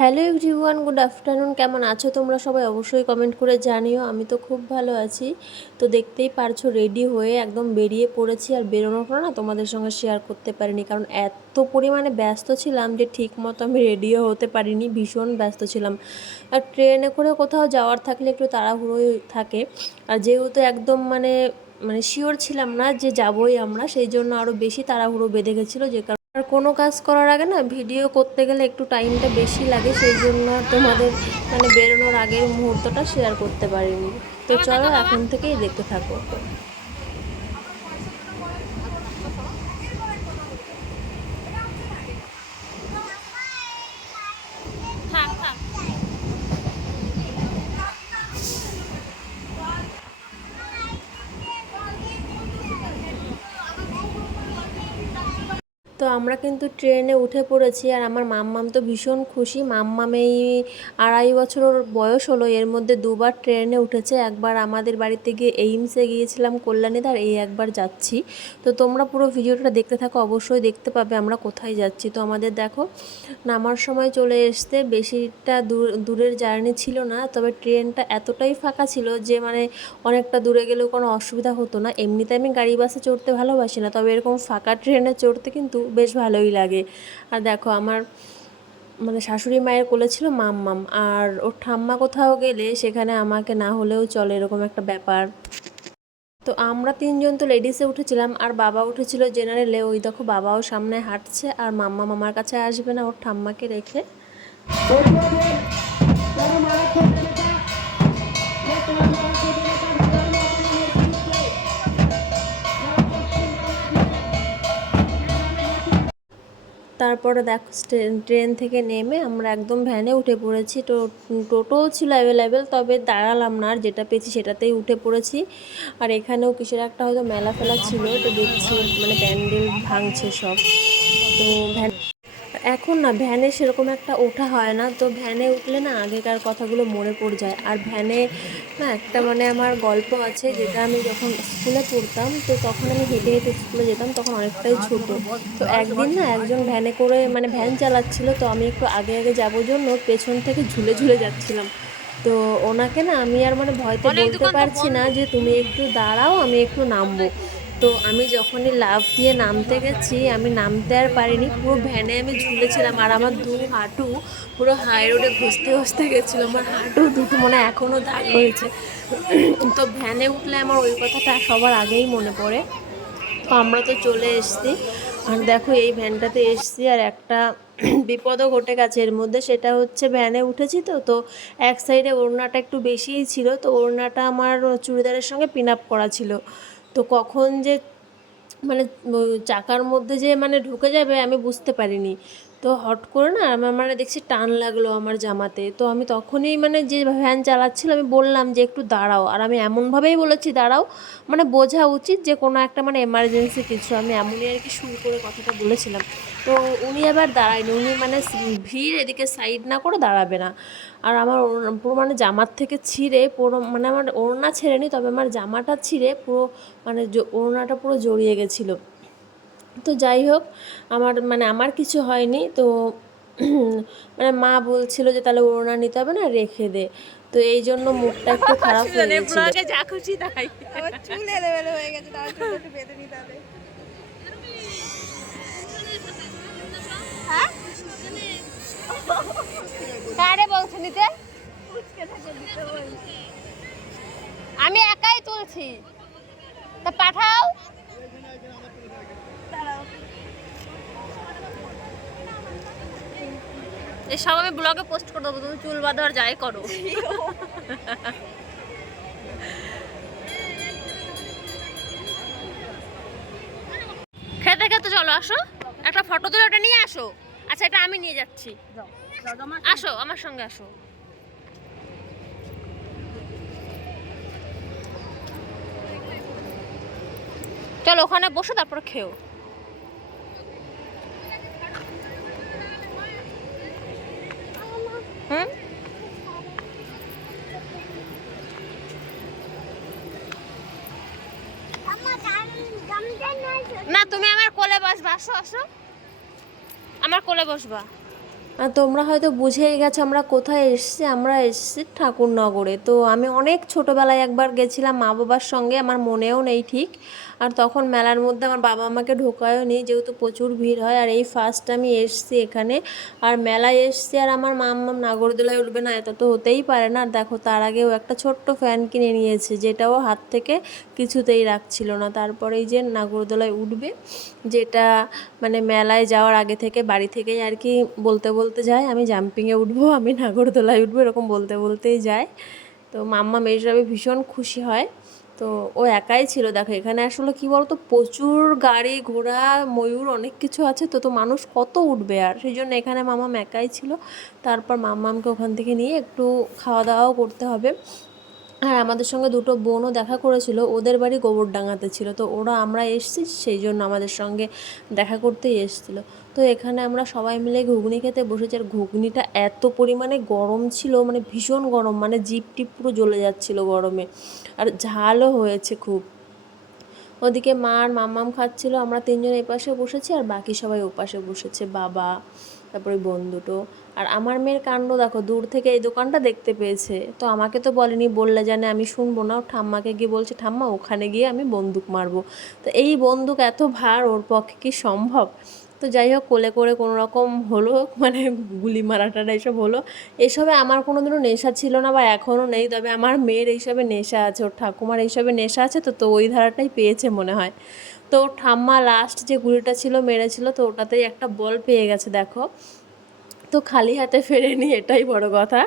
Hello everyone, good afternoon. কেমন আছো তোমরা সবাই? অবশ্যই কমেন্ট করে জানিও। আমি তো খুব ভালো আছি। তো দেখতেই পারছ, রেডি হয়ে একদম বেরিয়ে পড়েছি আর বেরোনোর পর না তোমাদের সঙ্গে শেয়ার করতে পারিনি। কারণ এত পরিমাণে ব্যস্ত ছিলাম যে ঠিক মতো আমি রেডিও হতে পারিনি, ভীষণ ব্যস্ত ছিলাম। আর ট্রেনে করে কোথাও যাওয়ার থাকলে একটু তাড়াহুড়োই থাকে। আর যেহেতু একদম মানে মানে শিওর ছিলাম না যে যাবই আমরা, সেই জন্য আরও বেশি তাড়াহুড়ো বেঁধে গেছিল যে আর কোনো কাজ করার আগে না ভিডিও করতে গেলে একটু টাইমটা বেশি লাগে সেই জন্য তোমাদের মানে বেরোনোর আগের মুহূর্তটা শেয়ার করতে পারিনি। তো চলো এখন থেকেই দেখতে থাকো। তো আমরা কিন্তু ট্রেনে উঠে পড়েছি আর আমার মাম্মাম তো ভীষণ খুশি। মাম্মাম এই আড়াই বছর বয়স হলো, এর মধ্যে দুবার ট্রেনে উঠেছে। একবার আমাদের বাড়িতে গিয়ে এইমসে গিয়েছিলাম কল্যাণীদার এই একবার যাচ্ছি। তো তোমরা পুরো ভিডিওটা দেখতে থাকো, অবশ্যই দেখতে পাবে আমরা কোথায় যাচ্ছি। তো আমাদের দেখো, নামার সময় চলে এসতে বেশিটা দূর, দূরের জার্নি ছিল না, তবে ট্রেনটা এতটাই ফাঁকা ছিল যে মানে অনেকটা দূরে গেলেও কোনো অসুবিধা হতো না। এমনিতে আমি গাড়ি, বাসে চড়তে ভালোবাসি না, তবে এরকম ফাঁকা ট্রেনে চড়তে কিন্তু বেশ ভালোই লাগে। আর দেখো, আমার মানে শাশুড়ি মায়ের কোলে ছিল মাম্মাম। আর ওর ঠাম্মা কোথাও গেলে সেখানে আমাকে না হলেও চলে, এরকম একটা ব্যাপার। তো আমরা তিনজন তো লেডিসে উঠেছিলাম, আর বাবা উঠেছিল জেনারেলে ওই দেখো বাবাও সামনে হাঁটছে, আর মাম্মা মামার কাছে আসবে না, ওর ঠাম্মাকে রেখে। তারপরে দেখো ট্রেন থেকে নেমে আমরা একদম ভ্যানে উঠে পড়েছি। তো টোটোও ছিল অ্যাভেলেবেল তবে দাঁড়ালাম না আর যেটা পেয়েছি সেটাতেই উঠে পড়েছি। আর এখানেও কিসের একটা হয়তো মেলা ফেলা ছিল, তো দেখছি মানে প্যান্ডেল ভাঙছে সব। তো ভ্যান এখন না ভ্যানে সেরকম একটা ওঠা হয় না। তো ভ্যানে উঠলে না আগেকার কথাগুলো মনে পড়ে যায়। আর ভ্যানে না একটা মানে আমার গল্প আছে যেটা আমি যখন স্কুলে পড়তাম তো তখন আমি হেঁটে হেঁটে স্কুলে যেতাম তখন অনেকটাই ছোট। তো একদিন না একজন ভ্যানে করে মানে ভ্যান চালাচ্ছিল তো আমি একটু আগে আগে যাব জন্য পেছন থেকে ঝুলে ঝুলে যাচ্ছিলাম। তো ওনাকে না আমি আর মানে ভয়তে বলতে পারছি না যে তুমি একটু দাঁড়াও আমি একটু নামবো। তো আমি যখনই লাভ দিয়ে নামতে গেছি, আমি নামতে আর পারিনি, পুরো ভ্যানে আমি ঝুলেছিলাম আর আমার দু হাঁটু পুরো হাই রোডে ঘষতে ঘষতে গেছিল, আমার হাঁটু দুটো মনে এখনও দাগ হয়েছে তো ভ্যানে উঠলে আমার ওই কথাটা সবার আগেই মনে পড়ে। তো আমরা তো চলে এসছি আর দেখো এই ভ্যানটাতে এসছি আর একটা বিপদও ঘটে গেছে। এর মধ্যে সেটা হচ্ছে ভ্যানে উঠেছি তো তো এক সাইডে ওড়নাটা একটু বেশিই ছিল, তো ওড়নাটা আমার চুড়িদারের সঙ্গে পিন আপ করা ছিল। তো কখন যে মানে চাকার মধ্যে যে মানে ঢুকে যাবে আমি বুঝতে পারিনি। তো হট করে না আমার মানে দেখছি টান লাগল আমার জামাতে। তো আমি তখনই মানে যে ভ্যান চালাচ্ছিল, আমি বললাম যে একটু দাঁড়াও। আর আমি এমনভাবেই বলেছি, দাঁড়াও। মানে বোঝা উচিত যে কোনো একটা মানে এমার্জেন্সি কিছু। আমি এমনই আর কি শুরু করে কথাটা বলেছিলাম। তো উনি আবার দাঁড়ায়নি। উনি মানে ভিড় এদিকে সাইড না করে দাঁড়াবে না। আর আমার পুরো মানে জামার থেকে ছিঁড়ে পুরো মানে আমার ওড়না ছেড়েনি, তবে আমার জামাটা ছিঁড়ে পুরো মানে ওড়নাটা পুরো জড়িয়ে গেছিল। তো যাই হোক আমার মানে আমার কিছু হয়নি তো মানে মা বলছিল যে তাহলে ওড়না নিতে হবে না রেখে দে। তো এই জন্য মুখটা একটু খারাপ হয়ে গেছিল যা খুশি তাই। চুল এলোমেলো হয়ে গেছে তার চুল একটু বেঁধে নিতে হবে। কারে বলছো নিতে। আমি একাই তুলছি। তা পাঠাও। এসব আমি ব্লগে পোস্ট করে দেবো তুমি চুল বাঁধো আর যাই করো। খেতে খেতে চলো আসো। একটা ফটো তুলে ওটা নিয়ে আসো। আচ্ছা এটা আমি নিয়ে যাচ্ছি। আসো আমার সঙ্গে আসো। চলো ওখানে বসো তারপর খেও। হুম? না তুমি আমার কোলে বসবা আসো আসো। আমার কোলে বসবা। তোমরা হয়তো বুঝেই গেছো আমরা কোথায় এসেছি, আমরা এসেছি ঠাকুরনগরে। তো আমি অনেক ছোটোবেলায় একবার গেছিলাম মা বাবার সঙ্গে, আমার মনেও নেই ঠিক। আর তখন মেলার মধ্যে আমার বাবা আমাকে ঢোকায়ও নি যেহেতু প্রচুর ভিড় হয়, আর এই ফার্স্ট আমি এসেছি এখানে। আর মেলায় এসেছি আর আমার মাম্মাম নাগরদোলায় উঠবে না, এটা তো হতেই পারে না। আর দেখো, তার আগেও একটা ছোট্ট ফ্যান কিনে নিয়েছে, যেটাও হাত থেকে কিছুতেই রাখছিল না। তারপরে এই যে নাগরদোলায় উঠবে, যেটা মানে মেলায় যাওয়ার আগে থেকে, বাড়ি থেকেই আর কি বলতে বলতে যায়, আমি জাম্পিংয়ে উঠবো, আমি নাগরদোলায় উঠবো, এরকম বলতে বলতেই যায়। তো মাম্মা মেজরাবে ভীষণ খুশি হয়। তো ও একাই ছিল। দেখো, এখানে আসলে কি বলতো, প্রচুর গাড়ি ঘোড়া, ময়ূর অনেক কিছু আছে, তো তো মানুষ কত উঠবে আর? সেই জন্য এখানে মামাম একাই ছিল। তারপর মাম্মামকে ওখান থেকে নিয়ে একটু খাওয়া দাওয়াও করতে হবে। আর আমাদের সঙ্গে দুটো বোনও দেখা করেছিল, ওদের বাড়ি গোবরডাঙ্গাতে ছিল, তো ওরা আমরা এসেছি, সেই জন্য আমাদের সঙ্গে দেখা করতেই এসেছিল। তো এখানে আমরা সবাই মিলে ঘুগনি খেতে বসেছি, আর ঘুগনিটা এত পরিমাণে গরম ছিল মানে ভীষণ গরম মানে জিপ টিপ পুরো জ্বলে যাচ্ছিল গরমে, আর ঝালও হয়েছে খুব। ওদিকে মা আর মামাম খাচ্ছিল, আমরা তিনজন এপাশে বসেছি, আর বাকি সবাই ওপাশে বসেছে, বাবা তারপরে বোন দুটো। আর আমার মেয়ের কাণ্ড দেখো, দূর থেকে এই দোকানটা দেখতে পেয়েছে। তো আমাকে তো বলেনি, বললে জানে আমি শুনব না। ঠাম্মাকে গিয়ে বলছে, ঠাম্মা, ওখানে গিয়ে আমি বন্দুক মারবো। তো এই বন্দুক এত ভার, ওর পক্ষে কি সম্ভব? তো যাই হোক, কোলে করে কোনো রকম হলো মানে গুলি মারাটা এসব হলো। এসবে আমার কোনো দিনও নেশা ছিল না বা এখনও নেই, তবে আমার মেয়ের এইসবে নেশা আছে, ওর ঠাকুমার এইসবে নেশা আছে, তো তো ওই ধারাটাই পেয়েছে মনে হয়। তো ঠাম্মা লাস্ট যে গুলিটা ছিল মেরেছিল তো ওটাতেই একটা বল পেয়ে গেছে দেখো। তো খালি হাতে ফেরেনি এটাই বড় কথা।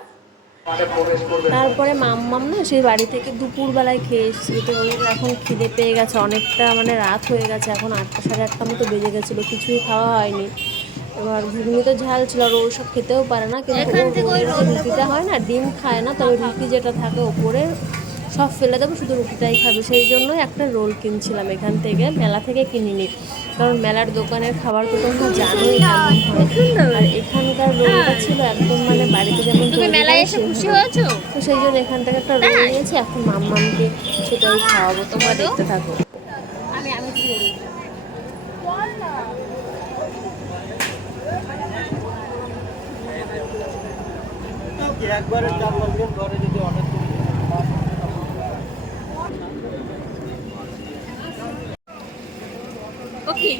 তারপরে মাম্মাম না সেই বাড়ি থেকে দুপুরবেলায় খেয়ে এসেছি তো এখন খিদে পেয়ে গেছে অনেকটা মানে রাত হয়ে গেছে এখন আটটা সাড়ে আটটা মতো বেজে গেছিল কিছুই খাওয়া হয়নি। এবার ঘুগনি তো ঝাল ছিল আর ও সব খেতেও পারে না কিন্তু রুটিটা হয় না ডিম খায় না তবে রুটি যেটা থাকে ওপরে সব ফেলে দেবো শুধু রুটিটাই খাবে। সেই জন্যই একটা রোল কিনছিলাম এখান থেকে মেলা থেকে কিনে কিনিনি। কারণ মেলার দোকানের খাবার তো তোমরা জানোই আর এখানকার রোলটা ছিল একদম মানে বাড়িতে যেমন তুমি মেলায় এসে। খুশি হয়েছো? তো সেই জন্য এখান থেকে একটা রোল নিয়েছি এখন মাম্মামকে সেটাই খাওয়াবো। তোমরা দেখতে থাকো। আমি? একবারে চাপ বলবেন ঘরে যদি অর্ডার করি ওকে কি?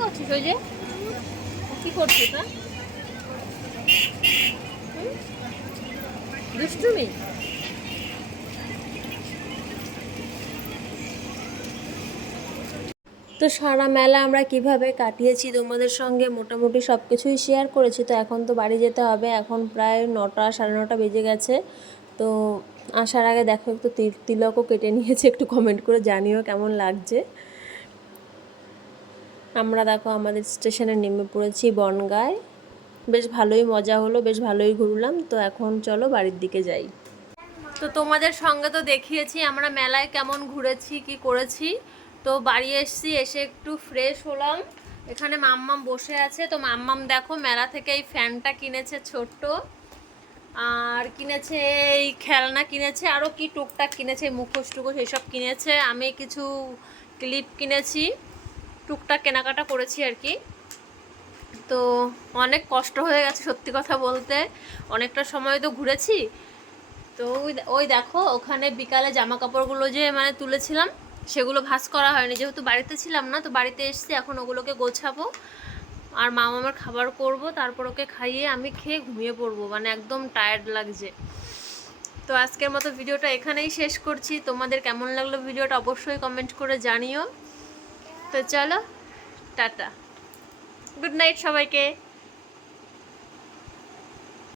করছিস ওই যে? কি করছিস তা দুষ্টুমি? তো সারা মেলা আমরা কীভাবে কাটিয়েছি তোমাদের সঙ্গে মোটামুটি সব কিছুই শেয়ার করেছি। তো এখন তো বাড়ি যেতে হবে। এখন প্রায় নটা, সাড়ে নটা বেজে গেছে। তো আসার আগে দেখো একটু তিল- তিলকও কেটে নিয়েছে, একটু কমেন্ট করে জানিও কেমন লাগছে। আমরা দেখো আমাদের স্টেশনে নেমে পড়েছি বনগায়। বেশ ভালোই মজা হলো, বেশ ভালোই ঘুরলাম। তো এখন চলো বাড়ির দিকে যাই। তো তোমাদের সঙ্গে তো দেখিয়েছি আমরা মেলায় কেমন ঘুরেছি, কি করেছি। তো বাড়ি এসেছি, এসে একটু ফ্রেশ হলাম। এখানে মাম্মাম বসে আছে। তো মাম্মাম দেখো মেলা থেকে এই ফ্যানটা কিনেছে ছোট্ট। আর কিনেছে এই খেলনা, কিনেছে আরও কি টুকটাক কিনেছে, মুখোশ টুকোশ এইসব কিনেছে। আমি কিছু ক্লিপ কিনেছি, টুকটাক কেনাকাটা করেছি আর কি। তো অনেক কষ্ট হয়ে গেছে সত্যি কথা বলতে। অনেকটা সময় তো ঘুরেছি। তো ওই ওই দেখো, ওখানে বিকালে জামা কাপড়গুলো যে মানে তুলেছিলাম, সেগুলো ভাঁজ করা হয়নি। যেহেতু বাড়িতে ছিলাম না, তো বাড়িতে এসেছি, এখন ওগুলোকে গোছাবো। আর মা মামার খাবার করব, তারপর ওকে খাইয়ে আমি খেয়ে ঘুমিয়ে পড়ব মানে একদম টায়ার্ড লাগছে। তো আজকের মতো ভিডিওটা এখানেই শেষ করছি। তোমাদের কেমন লাগল ভিডিওটা অবশ্যই কমেন্ট করে জানিও। তো চলো, টাটা। গুড নাইট সবাইকে।